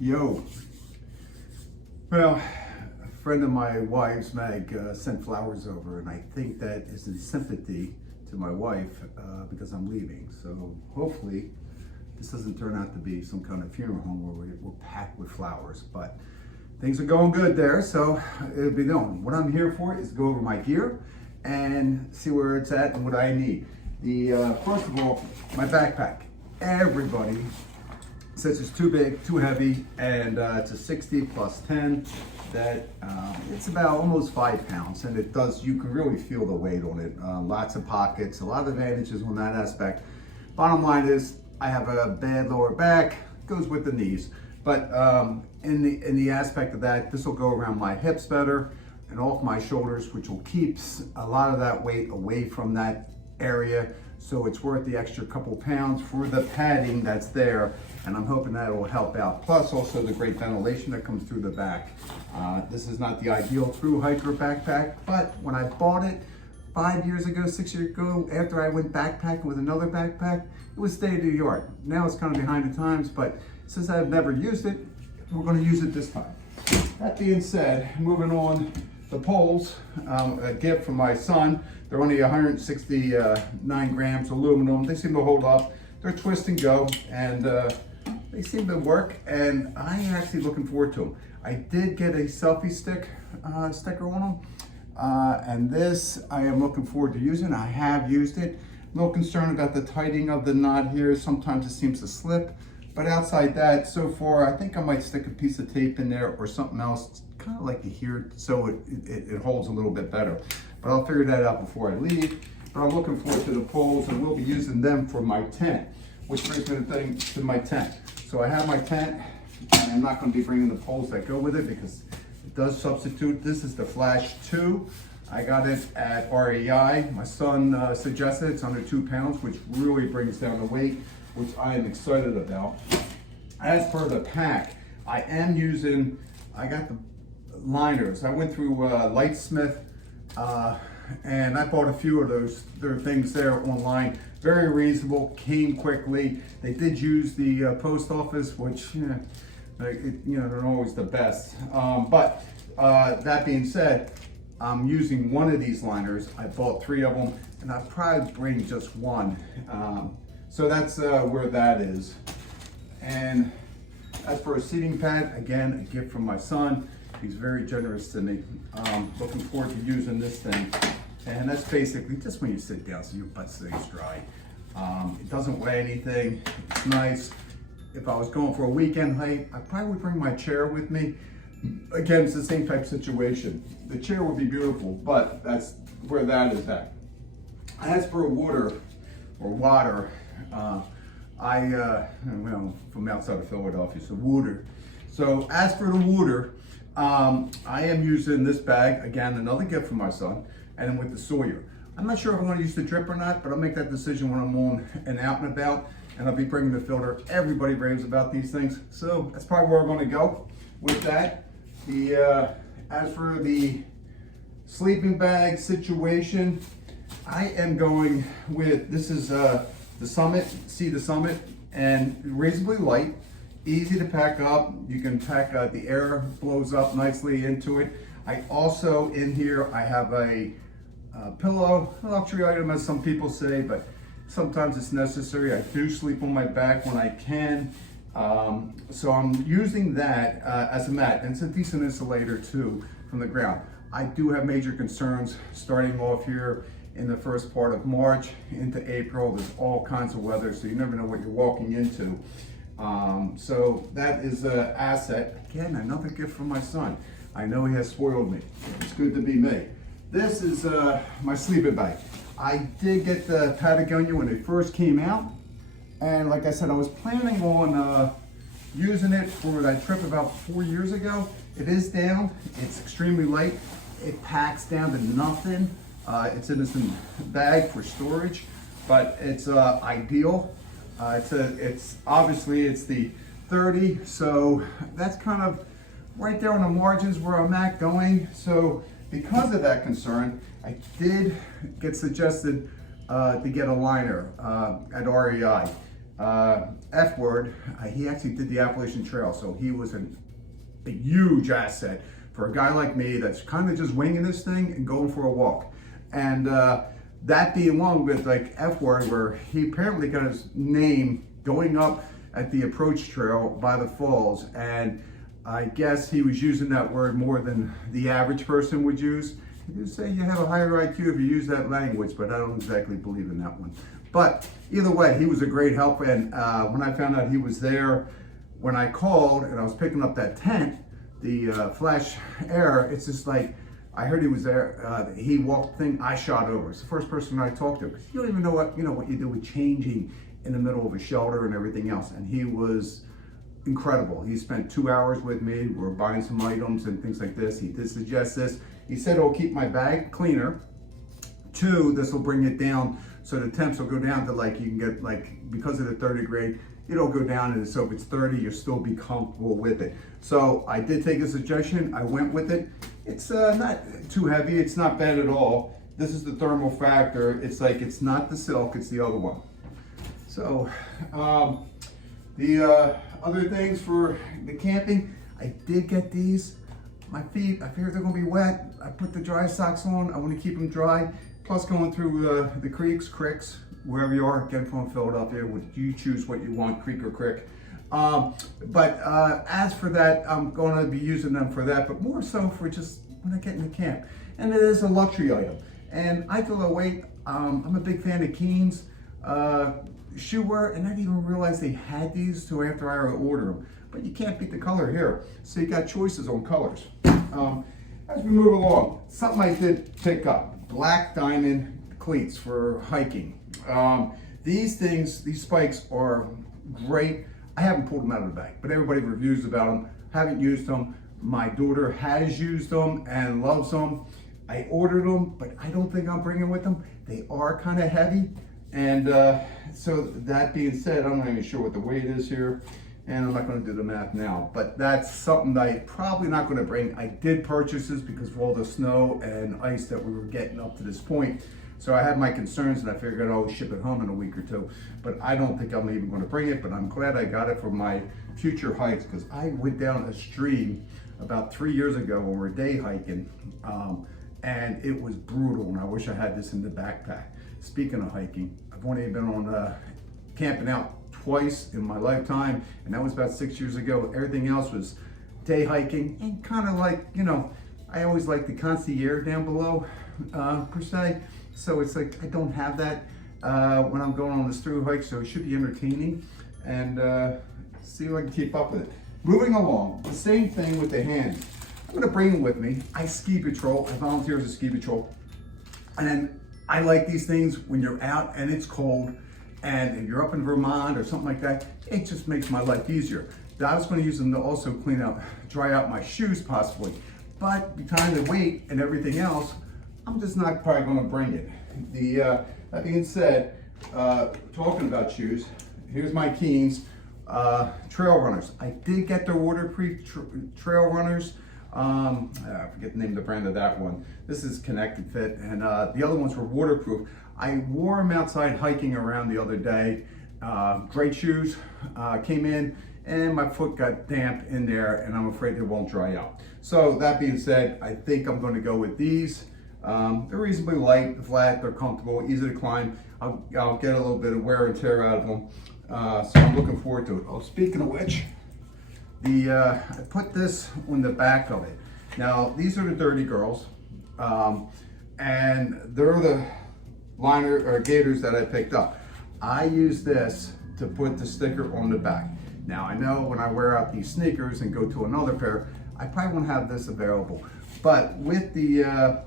Yo. Well, a friend of my wife's, Meg, sent flowers over, and I think that is in sympathy to my wife because I'm leaving. So hopefully this doesn't turn out to be some kind of funeral home where we're packed with flowers, but things are going good there, so it'll be known. What I'm here for is go over my gear and see where it's at and what I need. First of all, my backpack. Everybody says it's too big, too heavy, and it's a 60 plus 10 that it's about almost 5 pounds, and you can really feel the weight on it. Lots of pockets, a lot of advantages on that aspect. Bottom line is I have a bad lower back, goes with the knees, but in the aspect of that, this will go around my hips better and off my shoulders, which will keep a lot of that weight away from that area. So it's worth the extra couple pounds for the padding that's there, and I'm hoping that will help out. Plus also the great ventilation that comes through the back. This is not the ideal thru-hiker backpack, but when I bought it 5 years ago, 6 years ago, after I went backpacking with another backpack, it was state of the art. Now it's kind of behind the times, but since I've never used it, we're going to use it this time. That being said, moving on, the poles, a gift from my son. They're only 169 grams aluminum. They seem to hold up. They're twist and go, and they seem to work, and I'm actually looking forward to them. I did get a selfie sticker on them, and this I am looking forward to using. I have used it. A little concerned about the tightening of the knot here. Sometimes it seems to slip, but outside that, so far, I think I might stick a piece of tape in there or something else, kind of like to hear, so it holds a little bit better. But I'll figure that out before I leave. But I'm looking forward to the poles, and we'll be using them for my tent, which brings me to my tent. So I have my tent, and I'm not going to be bringing the poles that go with it because it does substitute. This is the Flash 2. I got it at REI. My son suggested it's under 2 pounds, which really brings down the weight, which I am excited about. As for the pack, I got the liners. I went through Lightsmith, and I bought a few of their things there online. Very reasonable, came quickly. They did use the post office, which they're always the best. But that being said, I'm using one of these liners. I bought 3 of them, and I'll probably bring just one. So that's where that is. And as for a seating pad, again, a gift from my son. He's very generous to me. Looking forward to using this thing. And that's basically just when you sit down so your butt stays dry. It doesn't weigh anything, it's nice. If I was going for a weekend hike, I probably would bring my chair with me. Again, it's the same type situation. The chair would be beautiful, but that's where that is at. As for water, from outside of Philadelphia, so water. So as for the water, I am using this bag, again, another gift from my son, and then with the Sawyer. I'm not sure if I'm going to use the drip or not, but I'll make that decision when I'm on and out and about, and I'll be bringing the filter. Everybody raves about these things, so that's probably where I'm going to go with that. As for the sleeping bag situation, I am going with, this is the Summit, the Summit, and reasonably light, easy to pack up. You can pack, the air blows up nicely into it. I also, in here, I have a pillow, a luxury item as some people say, but sometimes it's necessary. I do sleep on my back when I can. So I'm using that as a mat, and it's a decent insulator too from the ground. I do have major concerns starting off here in the first part of March into April. There's all kinds of weather, so you never know what you're walking into. So that is an asset. Again, another gift from my son. I know he has spoiled me. It's good to be me. This is my sleeping bag. I did get the Patagonia when it first came out. And like I said, I was planning on using it for that trip about 4 years ago. It is down, it's extremely light. It packs down to nothing. It's in this bag for storage, but it's ideal. It's obviously the 30, so that's kind of right there on the margins where I'm at going. So because of that concern, I did get suggested to get a liner at REI. F word, he actually did the Appalachian Trail, so he was a huge asset for a guy like me that's kind of just winging this thing and going for a walk. And that being one with like F word, where he apparently got his name going up at the approach trail by the falls, and I guess he was using that word more than the average person would use. You say you have a higher IQ if you use that language, but I don't exactly believe in that one. But either way, he was a great help, and when I found out he was there, when I called and I was picking up that tent, the flash air, it's just like, I heard he was there, he walked the thing, I shot over. It's the first person I talked to. You don't even know what you do with changing in the middle of a shelter and everything else. And he was incredible. He spent 2 hours with me. We're buying some items and things like this. He did suggest this. He said it'll keep my bag cleaner. 2, this will bring it down so the temps will go down to like, you can get like, because of the 30 grade, it'll go down, and so if it's 30, you'll still be comfortable with it. So I did take a suggestion, I went with it. It's not too heavy, it's not bad at all. This is the thermal factor. It's like, it's not the silk, it's the other one. So the other things for the camping, I did get these. My feet, I figured they're gonna be wet. I put the dry socks on, I wanna keep them dry. Plus going through the cricks, wherever you are, again from Philadelphia, you choose what you want, creek or crick. But as for that, I'm going to be using them for that, but more so for just when I get into camp. And it is a luxury item. And I feel weight. I'm a big fan of Keen's shoe wear, and I didn't even realize they had these till after I ordered them. But you can't beat the color here. So you got choices on colors. As we move along, something I did pick up. Black diamond cleats for hiking. These things, these spikes are great. I haven't pulled them out of the bag, but everybody reviews about them. Haven't used them. My daughter has used them and loves them. I ordered them, but I don't think I'm bringing with them. They are kind of heavy. And so that being said, I'm not even sure what the weight is here, and I'm not going to do the math now, but that's something that I'm probably not going to bring. I did purchase this because of all the snow and ice that we were getting up to this point. So I had my concerns, and I figured I'd always ship it home in a week or two. But I don't think I'm even going to bring it, but I'm glad I got it for my future hikes, because I went down a stream about 3 years ago when we were day hiking, and it was brutal, and I wish I had this in the backpack. Speaking of hiking, I've only been on camping out twice in my lifetime, and that was about 6 years ago. Everything else was day hiking, and kind of like, I always like the concierge down below, per se. So it's like, I don't have that when I'm going on this through hike, so it should be entertaining, and see if I can keep up with it. Moving along, the same thing with the hands. I'm gonna bring them with me. I ski patrol, I volunteer as a ski patrol, and I like these things when you're out and it's cold, and if you're up in Vermont or something like that, it just makes my life easier. I was gonna use them to also dry out my shoes possibly, but behind the weight and everything else, I'm just not probably gonna bring it. That being said, talking about shoes, here's my Keen's trail runners. I did get their waterproof trail runners. I forget the name of the brand of that one. This is Connected Fit, and the other ones were waterproof. I wore them outside hiking around the other day. Great shoes, came in, and my foot got damp in there, and I'm afraid they won't dry out. So that being said, I think I'm gonna go with these. They're reasonably light, flat, they're comfortable, easy to climb. I'll get a little bit of wear and tear out of them. So I'm looking forward to it. Oh, speaking of which, I put this on the back of it. Now, these are the Dirty Girls, and they're the liner or gaiters that I picked up. I use this to put the sticker on the back. Now, I know when I wear out these sneakers and go to another pair, I probably won't have this available. But with the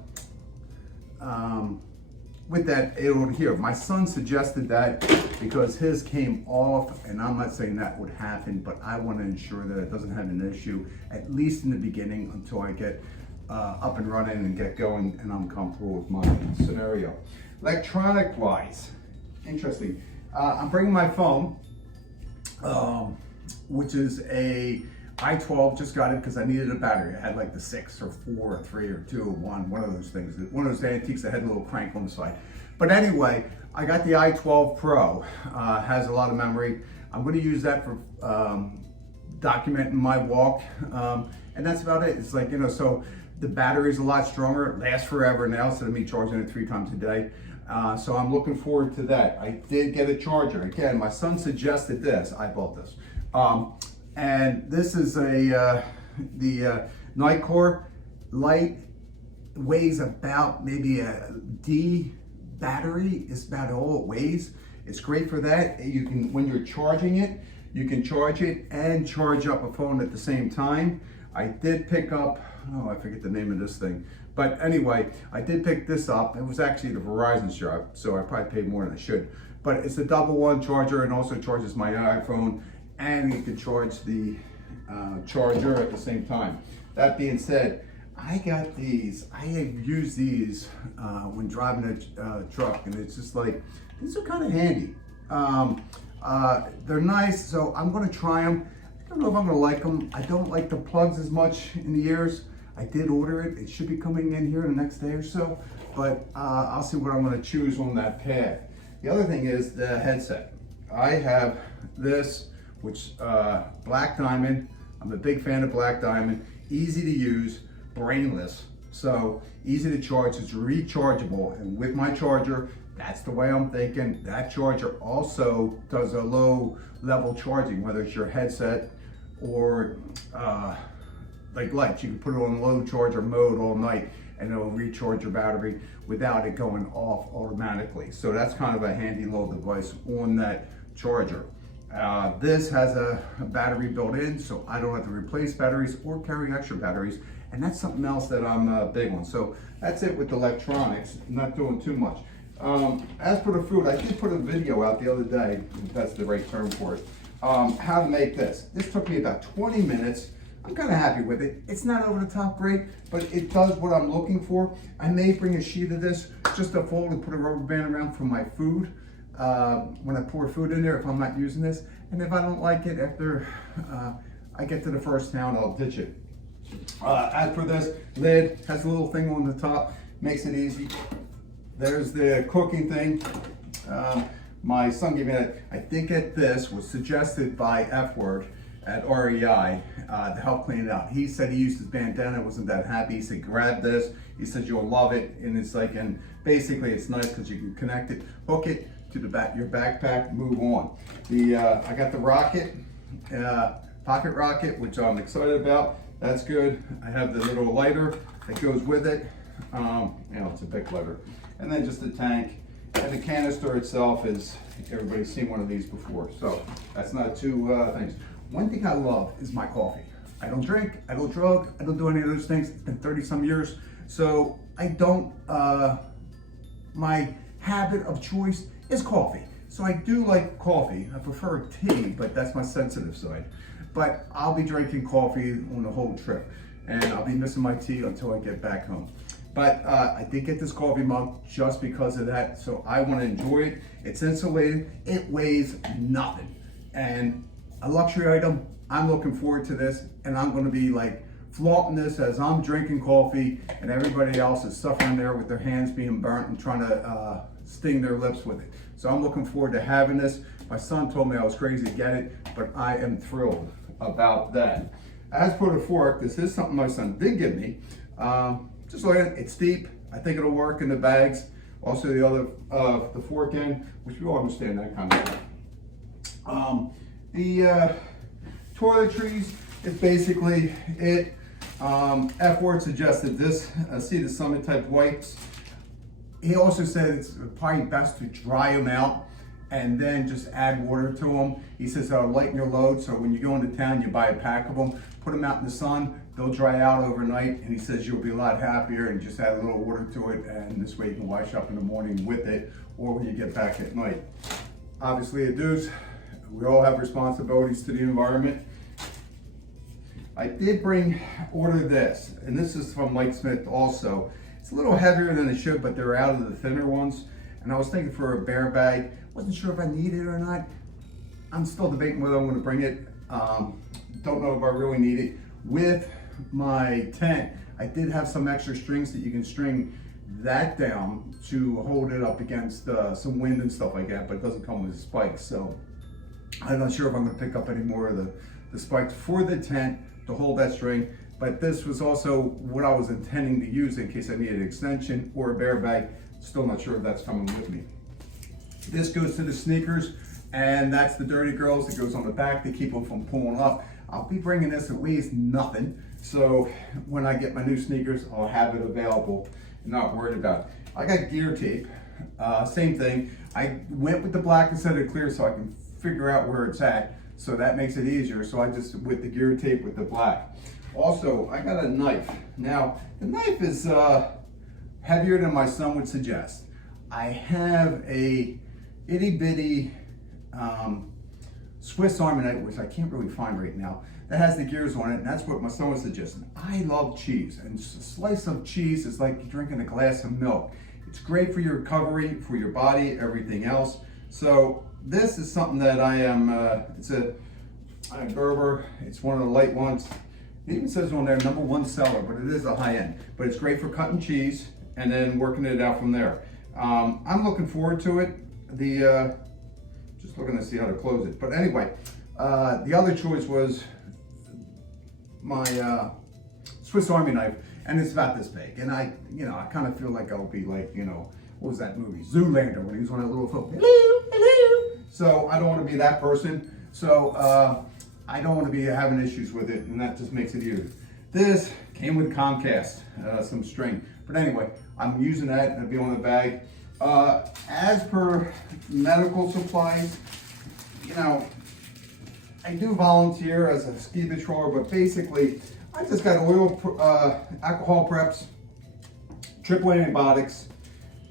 with that over here, my son suggested that because his came off, and I'm not saying that would happen, but I want to ensure that it doesn't have an issue, at least in the beginning, until I get up and running and get going and I'm comfortable with my scenario. Electronic wise, interesting. I'm bringing my phone, which is a i12, just got it because I needed a battery. I had like the 6 or 4 or 3 or 2 or 1 of those things. One of those antiques that had a little crank on the side. But anyway, I got the i12 Pro, has a lot of memory. I'm going to use that for documenting my walk, and that's about it. It's like, you know, so the battery's a lot stronger, it lasts forever now instead of me charging it 3 times a day. So I'm looking forward to that. I did get a charger. Again, my son suggested this, I bought this. And this is the Nightcore Light, weighs about maybe a D battery is about all it weighs. It's great for that. You can, when you're charging it, you can charge it and charge up a phone at the same time. I did pick up, oh, I forget the name of this thing. But anyway, I did pick this up. It was actually the Verizon shop, so I probably paid more than I should. But it's a double one charger and also charges my iPhone, and you can charge the charger at the same time. That being said, I got these. I have used these when driving a truck, and it's just like, these are kind of handy. They're nice, so I'm gonna try them. I don't know if I'm gonna like them. I don't like the plugs as much in the ears. I did order it. It should be coming in here in the next day or so, but I'll see what I'm gonna choose on that path. The other thing is the headset. I have this, which Black Diamond. I'm a big fan of Black Diamond. Easy to use, brainless, so easy to charge. It's rechargeable, and with my charger, that's the way I'm thinking. That charger also does a low level charging, whether it's your headset or like lights. You can put it on low charger mode all night and it'll recharge your battery without it going off automatically. So that's kind of a handy little device on that charger. This has a battery built in, so I don't have to replace batteries or carry extra batteries, and that's something else that I'm big on. So that's it with electronics. I'm not doing too much. As for the food, I did put a video out the other day, if that's the right term for it, how to make this. This took me about 20 minutes. I'm kind of happy with it. It's not over the top great, but it does what I'm looking for. I may bring a sheet of this just to fold and put a rubber band around for my food when I pour food in there if I'm not using this. And if I don't like it after I get to the first town, I'll ditch it. As for this, lid has a little thing on the top, makes it easy. There's the cooking thing. My son gave me that. I think this was suggested by F-Word at REI to help clean it out. He said he used his bandana, wasn't that happy. He said, grab this. He said, you'll love it. And it's like, and basically it's nice because you can connect it, hook it to the back, your backpack, move on. I got the rocket, pocket rocket, which I'm excited about. That's good. I have the little lighter that goes with it. You know, it's a big lighter. And then just the tank. And the canister itself is, everybody's seen one of these before, so that's not two things. One thing I love is my coffee. I don't drink, I don't drug, I don't do any of those things. It's been 30 some years, so I don't, my habit of choice is coffee. So I do like coffee. I prefer tea, but that's my sensitive side. But I'll be drinking coffee on the whole trip, and I'll be missing my tea until I get back home. But I did get this coffee mug just because of that, so I want to enjoy it. It's insulated, it weighs nothing. And a luxury item, I'm looking forward to this, and I'm going to be like flaunting this as I'm drinking coffee and everybody else is suffering there with their hands being burnt and trying to sting their lips with it. So I'm looking forward to having this. My son told me I was crazy to get it, but I am thrilled about that. As for the fork, this is something my son did give me. Just look at it, it's deep. I think it'll work in the bags. Also the other, the fork end, which we all understand that kind of stuff. The toiletries is basically it. F-Word suggested this, See the Summit type wipes. He also said it's probably best to dry them out and then just add water to them. He says that'll lighten your load, so when you go into town, you buy a pack of them, put them out in the sun, they'll dry out overnight, and he says you'll be a lot happier, and just add a little water to it, and this way you can wash up in the morning with it, or when you get back at night. Obviously, it does. We all have responsibilities to the environment. I did order this, and this is from Mike Smith also. It's a little heavier than it should, but they're out of the thinner ones. And I was thinking for a bear bag, wasn't sure if I need it or not. I'm still debating whether I'm gonna bring it. Don't know if I really need it. With my tent, I did have some extra strings that you can string that down to hold it up against some wind and stuff like that, but it doesn't come with spikes. So I'm not sure if I'm going to pick up any more of the spikes for the tent to hold that string. But this was also what I was intending to use in case I needed an extension or a bear bag. Still not sure if that's coming with me. This goes to the sneakers, and that's the Dirty Girls. It goes on the back to keep them from pulling up. I'll be bringing this, it weighs nothing. So when I get my new sneakers, I'll have it available and not worried about it. I got gear tape, same thing. I went with the black instead of clear so I can figure out where it's at. So that makes it easier. So I just, with the gear tape with the black. Also, I got a knife. Now, the knife is heavier than my son would suggest. I have a itty bitty Swiss Army knife, which I can't really find right now, that has the gears on it, and that's what my son was suggesting. I love cheese, and a slice of cheese is like drinking a glass of milk. It's great for your recovery, for your body, everything else. So this is something that I am, it's a Gerber, it's one of the light ones. It even says on there, #1 seller, but it is a high end. But it's great for cutting cheese and then working it out from there. I'm looking forward to it. Just looking to see how to close it. But anyway, the other choice was my Swiss Army knife, and it's about this big. And I kind of feel like I'll be like, what was that movie? Zoolander, when he was on that little phone. Hello, hello. So I don't want to be that person. So I don't want to be having issues with it, and that just makes it easier. This came with Comcast, some string. But anyway, I'm using that, and it'll be on the bag. As per medical supplies, I do volunteer as a ski patroller, but basically, I just got alcohol preps, triple antibiotics.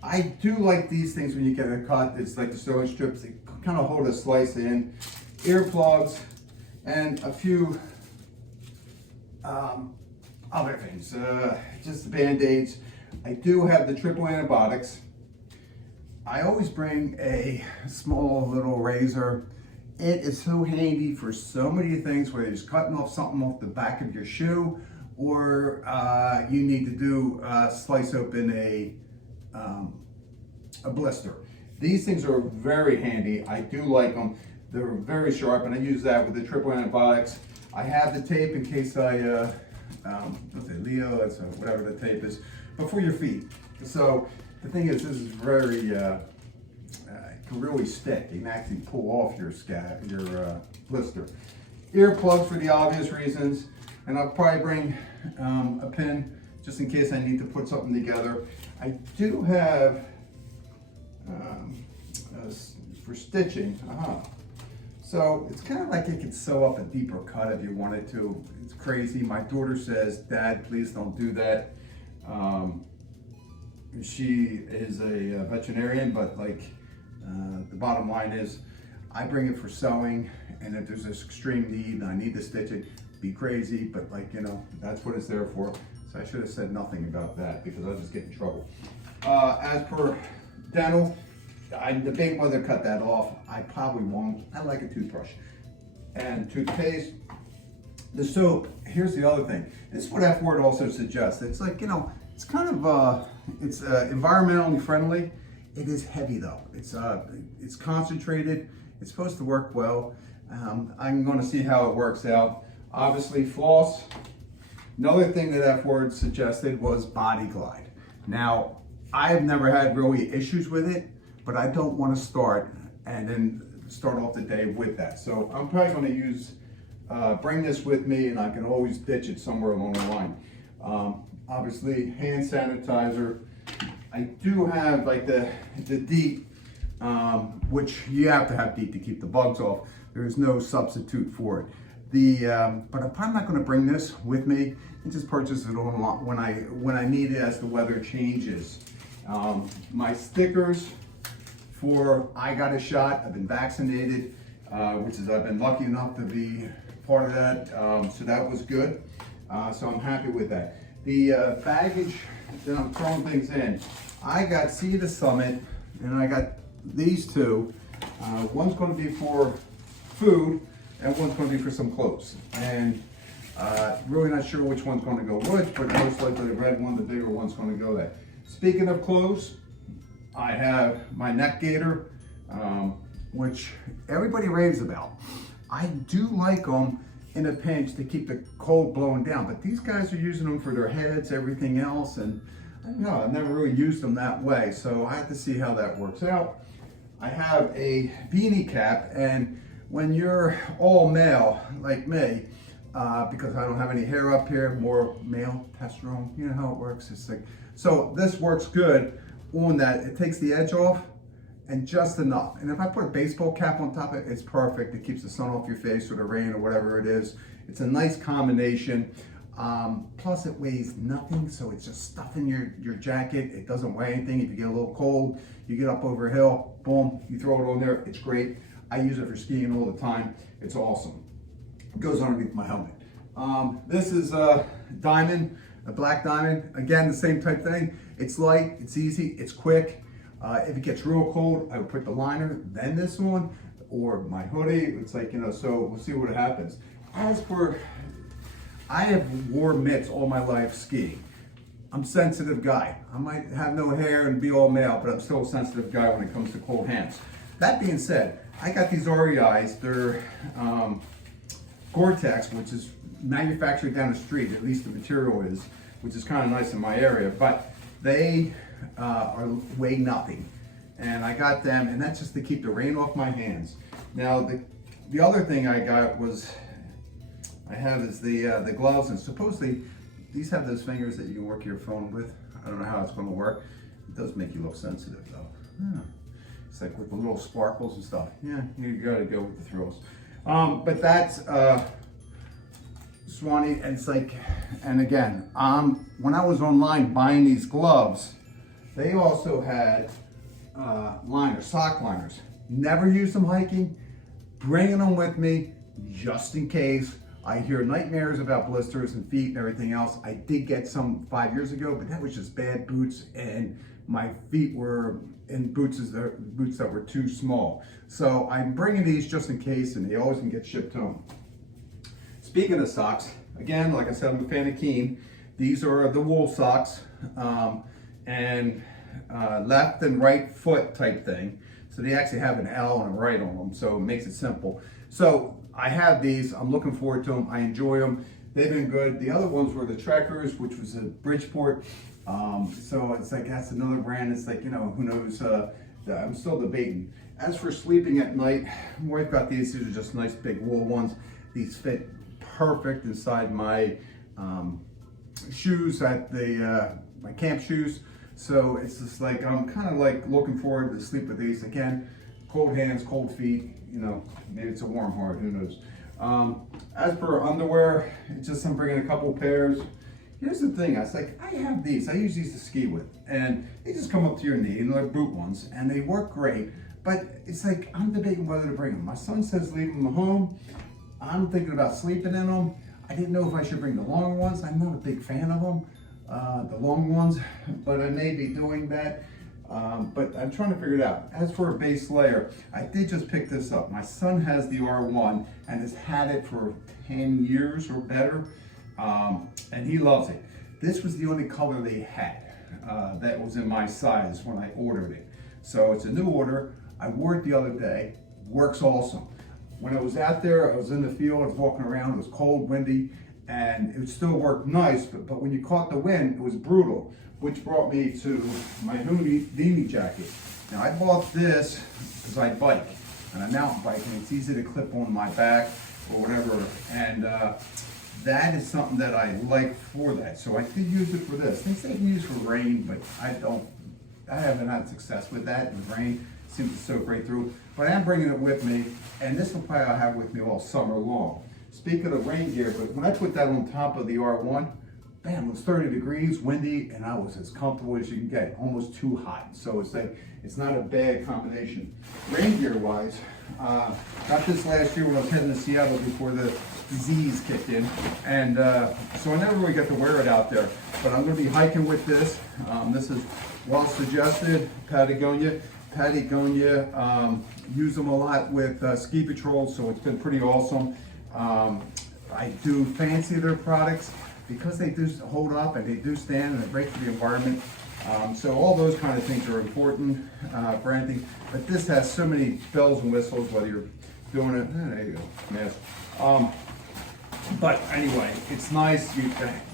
I do like these things when you get a cut. It's like the sewing strips. They kind of hold a slice in. Earplugs, and a few other things, just Band-Aids. I do have the triple antibiotics. I always bring a small little razor. It is so handy for so many things, whether you're just cutting off something off the back of your shoe, or you need to do slice open a blister. These things are very handy. I do like them. They're very sharp, and I use that with the triple antibiotics. I have the tape in case I, what's it, Leo, that's whatever the tape is, but for your feet. So the thing is, this is very, it can really stick. You can actually pull off your blister. Earplugs for the obvious reasons, and I'll probably bring a pin just in case I need to put something together. I do have, for stitching, so it's kind of like you could sew up a deeper cut if you wanted to. It's crazy. My daughter says, "Dad, please don't do that." She is a veterinarian, but the bottom line is, I bring it for sewing, and if there's this extreme need and I need to stitch it, be crazy, but that's what it's there for. So I should have said nothing about that because I'll just get in trouble. As per dental, I debate whether to cut that off. I probably won't. I like a toothbrush and toothpaste. The soap, here's the other thing. This is what F Word also suggests. It's like, it's kind of, it's environmentally friendly. It is heavy though. It's concentrated. It's supposed to work well. I'm going to see how it works out. Obviously, floss. Another thing that F Word suggested was Body Glide. Now, I've never had really issues with it, but I don't want to start and then start off the day with that. So I'm probably going to use, bring this with me, and I can always ditch it somewhere along the line. Obviously, hand sanitizer. I do have the DEET, which you have to have DEET to keep the bugs off. There is no substitute for it. But I'm probably not going to bring this with me and just purchase it when I need it as the weather changes. My stickers for I got a shot. I've been vaccinated, which is I've been lucky enough to be part of that. So that was good. So I'm happy with that. The baggage that I'm throwing things in, I got Sea to Summit, and I got these two. One's going to be for food, and one's going to be for some clothes. And really not sure which one's going to go which, but most likely the red one, the bigger one's going to go there. Speaking of clothes, I have my neck gaiter, which everybody raves about. I do like them in a pinch to keep the cold blowing down, but these guys are using them for their heads, everything else, and I don't know, I've never really used them that way, so I have to see how that works out. I have a beanie cap, and when you're all male like me, because I don't have any hair up here, more male testosterone, you know how it works. It's like, so this works good on that. It takes the edge off and just enough. And if I put a baseball cap on top of it, it's perfect. It keeps the sun off your face or the rain or whatever it is. It's a nice combination. Plus it weighs nothing, so it's just stuff in your jacket. It doesn't weigh anything. If you get a little cold, you get up over a hill, boom, you throw it on there. It's great. I use it for skiing all the time. It's awesome. It goes underneath my helmet. This is a diamond, a black diamond. Again, the same type thing. It's light, it's easy, it's quick. If it gets real cold, I would put the liner, then this on, or my hoodie. It's like, you know, so we'll see what happens. As for, I have worn mitts all my life skiing. I'm a sensitive guy. I might have no hair and be all male, but I'm still a sensitive guy when it comes to cold hands. That being said, I got these REIs. They're Gore-Tex, which is manufactured down the street, at least the material is, which is kind of nice in my area, but they weigh nothing. And I got them, and that's just to keep the rain off my hands. Now, the other thing I got was, I have is the gloves, and supposedly these have those fingers that you can work your phone with. I don't know how it's going to work. It does make you look sensitive though. Yeah. It's like with the little sparkles and stuff. Yeah, you got to go with the thrills. But that's Swanee, and it's like, and again, when I was online buying these gloves, they also had liners, sock liners. Never used them hiking, bringing them with me just in case. I hear nightmares about blisters and feet and everything else. I did get some 5 years ago, but that was just bad boots, and my feet were in boots that were too small. So I'm bringing these just in case, and they always can get shipped home. Speaking of socks, again, like I said, I'm a fan of Keen. These are the wool socks, and left and right foot type thing. So they actually have an L and a right on them, so it makes it simple. So I have these, I'm looking forward to them, I enjoy them. They've been good. The other ones were the Trekkers, which was a Bridgeport. So it's like, that's another brand. It's like, you know, who knows, I'm still debating. As for sleeping at night, my wife got these are just nice big wool ones. These fit perfect inside my shoes at my camp shoes. So it's just like, I'm kind of like looking forward to sleep with these. Again, cold hands, cold feet, you know, maybe it's a warm heart, who knows. As for underwear, it's just I'm bringing a couple pairs. Here's the thing, I was like, I have these, I use these to ski with, and they just come up to your knee, and they're boot ones, and they work great, but it's like, I'm debating whether to bring them. My son says leave them at home. I'm thinking about sleeping in them. I didn't know if I should bring the long ones. I'm not a big fan of them, the long ones, but I may be doing that. But I'm trying to figure it out. As for a base layer, I did just pick this up. My son has the R1 and has had it for 10 years or better, and he loves it. This was the only color they had that was in my size when I ordered it. So it's a new order. I wore it the other day. Works awesome. When I was out there, I was in the field, I was walking around, it was cold, windy, and it still worked nice, but when you caught the wind, it was brutal, which brought me to my Hoodie jacket. Now I bought this because I bike, and I mountain bike, and it's easy to clip on my back or whatever, and that is something that I like for that. So I did use it for this. They say you can use for rain, but I haven't had success with that in rain. It seems to soak right through. But I am bringing it with me, and this will probably I'll have with me all summer long. Speaking of rain gear, but when I put that on top of the R1, bam, it was 30 degrees, windy, and I was as comfortable as you can get, almost too hot. So it's like, it's not a bad combination. Rain gear wise, got this last year when I was heading to Seattle before the disease kicked in. And so I never really got to wear it out there, but I'm gonna be hiking with this. This is well suggested, Patagonia. Use them a lot with ski patrols, so it's been pretty awesome. I do fancy their products because they do hold up and they do stand and they're great for the environment. So all those kind of things are important for anything. But this has so many bells and whistles, whether you're doing it, there you go, yes. But anyway, it's nice.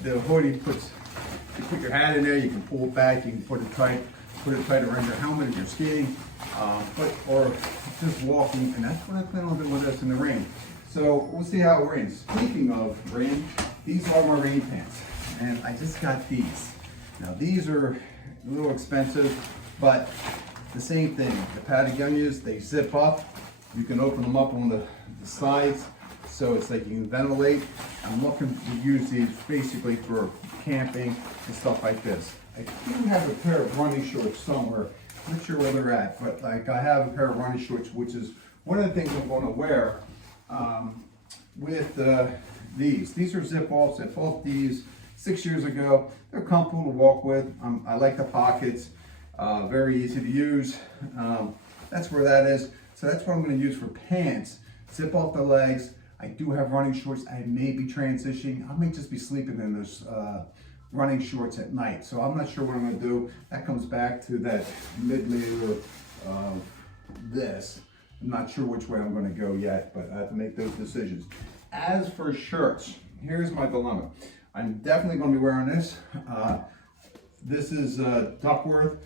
The hoodie you put your hat in there, you can pull it back, you can put it tight around your helmet if you're skating, or just walking, and that's what I plan on doing with this in the rain. So we'll see how it rains. Speaking of rain, these are my rain pants, and I just got these. Now these are a little expensive, but the same thing. The Patagonias, they zip up. You can open them up on the sides, so it's like you can ventilate. I'm looking to use these basically for camping and stuff like this. I do have a pair of running shorts somewhere. I'm not sure where they're at, but like I have a pair of running shorts, which is one of the things I'm going to wear with these. These are zip-offs. I bought these 6 years ago. They're comfortable to walk with. I like the pockets. Very easy to use. That's where that is. So that's what I'm going to use for pants. Zip off the legs. I do have running shorts. I may be transitioning. I may just be sleeping in those running shorts at night. So I'm not sure what I'm going to do. That comes back to that mid-layer of this. I'm not sure which way I'm going to go yet, but I have to make those decisions. As for shirts, here's my dilemma. I'm definitely going to be wearing this. This is Duckworth.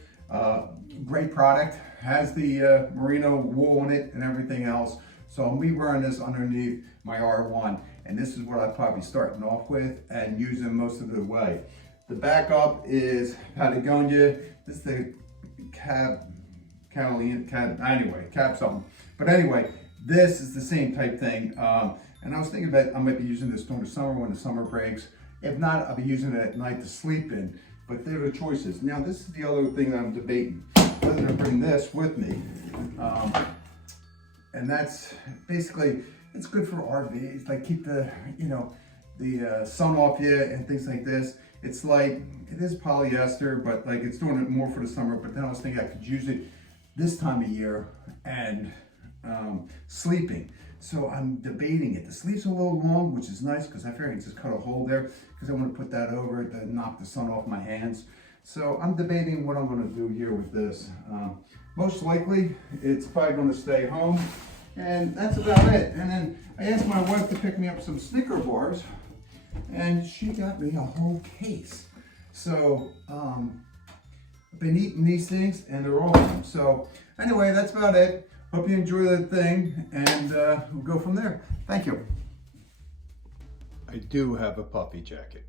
Great product. Has the merino wool in it and everything else. So I'm going to be wearing this underneath my R1. And this is what I'm probably starting off with and using most of the way. The backup is Patagonia. This is the cab something. But anyway, this is the same type thing. And I was thinking that I might be using this during the summer when the summer breaks. If not, I'll be using it at night to sleep in. But there are the choices. Now, this is the other thing that I'm debating, whether to bring this with me. And that's basically, it's good for RV. It's like keep the, the sun off you and things like this. It's like, it is polyester, but like it's doing it more for the summer. But then I was thinking I could use it this time of year and sleeping. So I'm debating it. The sleeves are a little long, which is nice because I figure I can just cut a hole there because I want to put that over it to knock the sun off my hands. So I'm debating what I'm going to do here with this. Most likely, it's probably going to stay home, and that's about it. And then I asked my wife to pick me up some Snicker bars, and she got me a whole case. So I've been eating these things, and they're awesome. So anyway, that's about it. Hope you enjoy the thing, and we'll go from there. Thank you. I do have a puffy jacket.